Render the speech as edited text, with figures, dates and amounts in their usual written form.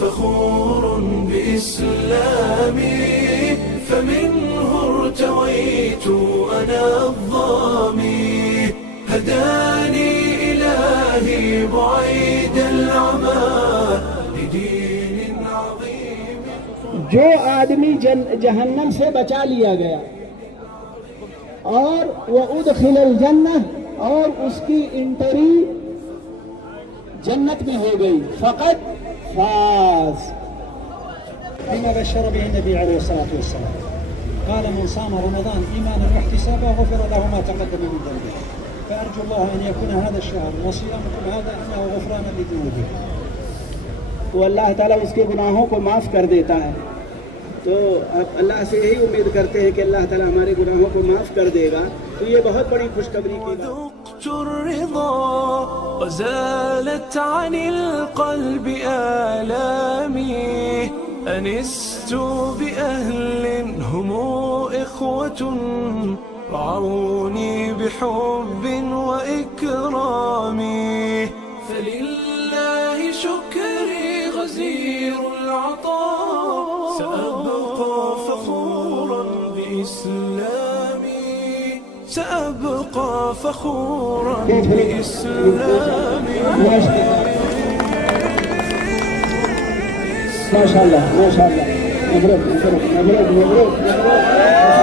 فخور بإسلامي فمنه ارتويت أنا الظامي هداني إلهي بعيد العمى لدين عظيم। जो आदमी जहन्नम से बचा लिया गया और वह उदखिलल जन्नह और उसकी एंट्री जन्नत में हो गई फकत फाज। بما بشر به النبي عليه الصلاة والسلام قال من صام رمضان إيمانا واحتسابا غفر له ما تقدم من ذنبه فأرجو الله أن يكون هذا الشهر وصيامكم هذا إنه غفران لذنوبه। तो अल्लाह ताला उसके गुनाहों को माफ़ कर देता है। तो अब अल्लाह से यही उम्मीद करते हैं कि अल्लाह ताला हमारे गुनाहों को माफ़ कर देगा। तो ये बहुत बड़ी खुशखबरी की बात। ذقت الرضا وزالت عن القلب آلامي أنست بأهل هم إخوة رعوني بحب وإكرام فلله شكري غزير العطاء سأبقى فخورا بإسلامي سأبقى فخورا بإسلامي ما شاء الله ما شاء الله مبروك مبروك مبروك مبروك مبروك